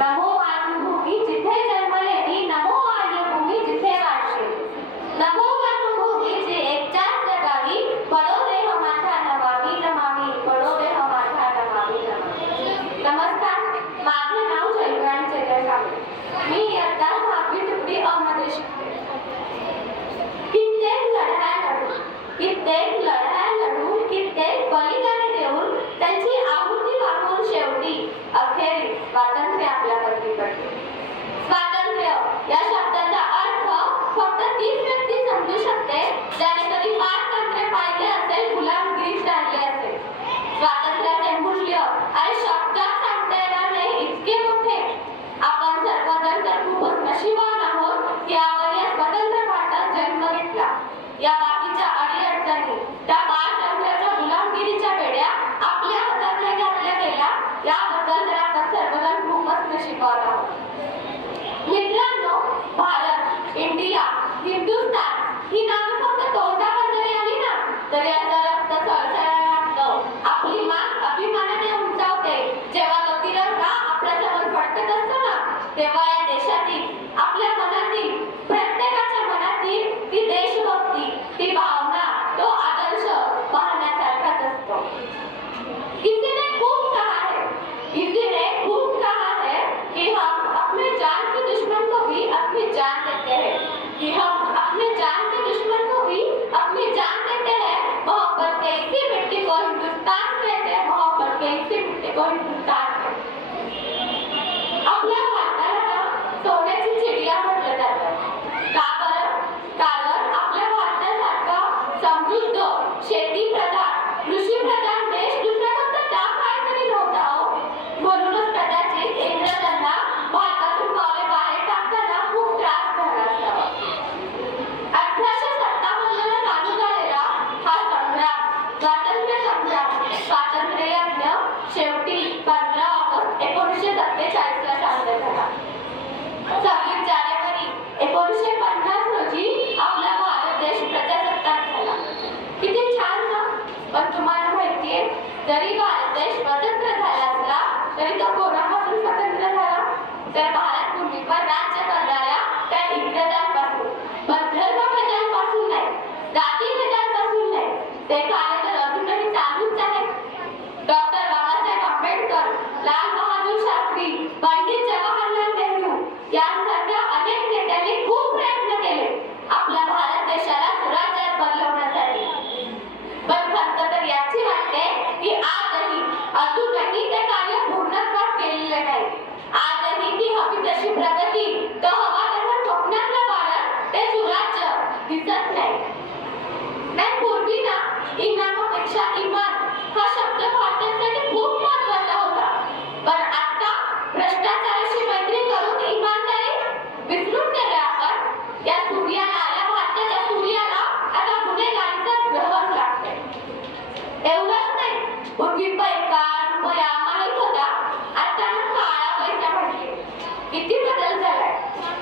बहु मातृभूमि जिथे राज्यांनी त्या बाल गुलामगिरीच्या वेड्या आपल्या घातल्या गेल्या. तर आपण सर्वजण खूपच आहोत मित्रांनो भारत इंडिया हिंदुस्तान ही नावे फक्त तोंडावर जरी आली ना? तरी याचा रक्त सळसळायला आपली मान अभिमानाने उंचावते. जेव्हा कपिरंगा आपल्यासमोर फडकत असतो ना तेव्हा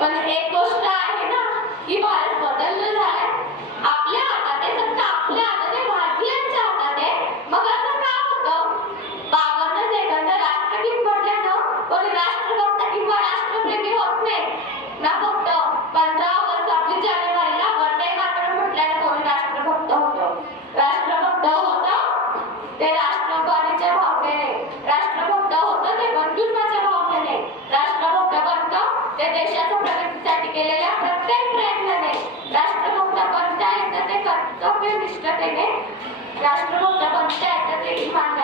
पण एक गोष्ट आहे ना की भारत बदललं राष्ट्रभक्त पंचायत ते कर्तव्य निष्ठतेने राष्ट्रभक्त पंचायत ते इमान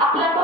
आपला